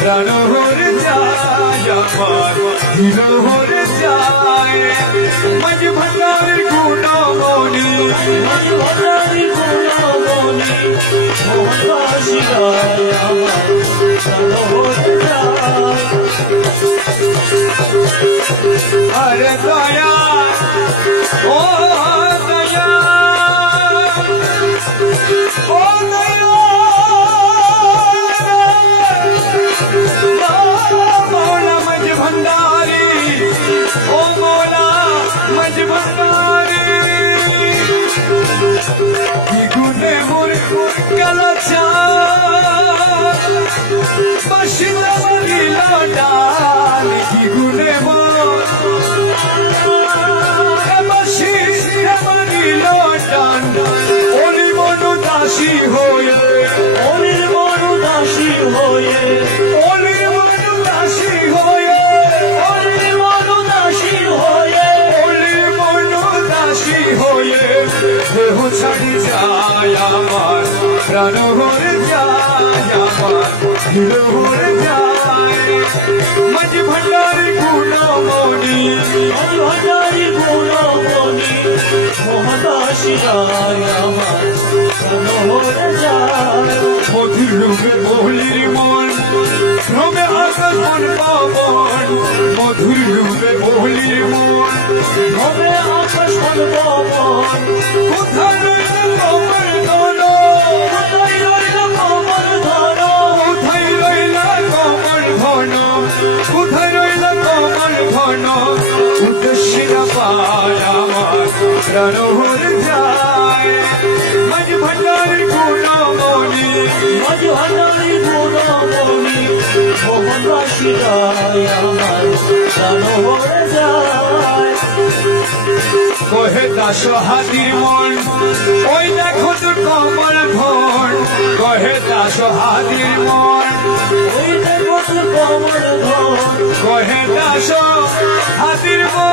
আমার প্রাণ ভরে যায় আমার দিল ভরে যায় মাঝ ভান্ডারের গুণমণি মাঝি হরি গুণমণি মোহনবাসী রায় আমার সরোবরে যায় আরে দয়া ও দাসী হয়ে। অনির মনু দাসী হয়ে। ওলি মনু দাসী হয়ে। অনির মনু দাসী হয়ে। ওলি মনু দাসী হয়ে। দেহ ছাড়ি যায় আমার প্রাণ ভরে যায় আমার দিল ভরে যায়। মাঝ ভান্ডারি গুণমণি আজ ভান্ডারি মধুর রূপে বলির মন। ভ্রমে আকাশ মন পাবন মধুর রূপে বলির মন হবে আকাশ পদ্মবন কোথায় রইল কমল ধন কোথায় রইল কমল ধন কোথায় রইল কমল ঘন কোথায় রইল কমল ঘন উদ্দেশ্যে পায় আমার প্রাণ যায় কহে দাস হাতির মন, ওই দেখো তোর কমল ধন কহে দাস হাতির মন, ওই দেখো তোর কমল ধন কহে দাস হাতির মন।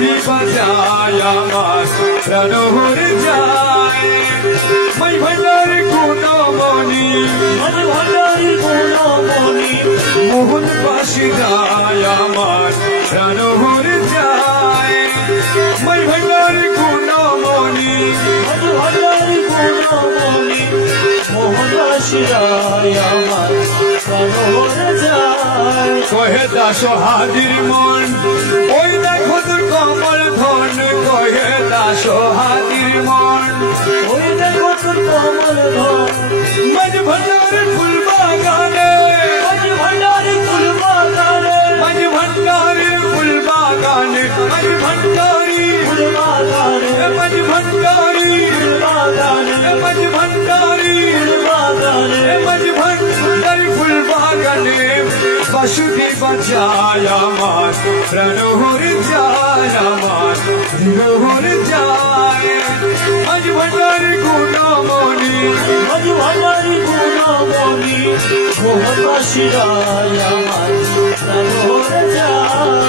বাঁশুড়ি বাজায় আমার প্রাণ ভরে যায় মাঝ ভান্ডারি গুণমণি আজ ভান্ডারি গুণমণি মোহন বাসি যায় আমার প্রাণ ভরে যায় মাঝ ভান্ডারি গুণমণি আজ ভান্ডারি গুণমণি মোহনদাসী রায় আমার প্রাণহরে যায় কহে দাস হাজির মন, ওই কমল ধন কহে দাস হাজির মন। ওই দেখো তোর কমল ধন। মাঝ ভান্ডারের ফুল বাগানে। আজ ভান্ডারি ফুল বাগানে। মাঝ ভান্ডারের ফুল বাগানে। মাঝ ভান্ডারি ফুল বাগানে। মাঝ ভান্ডারি ফুল বাগানে। মাঝ ভান্ডারি ফুল বাগানে। মাঝ ভান্ডারি ফুল বাগানে। বাসুটি বাজায় আমার প্রাণ হরে ভান্ডারি গুণমণি মোহনদাসী রায় আমার যায়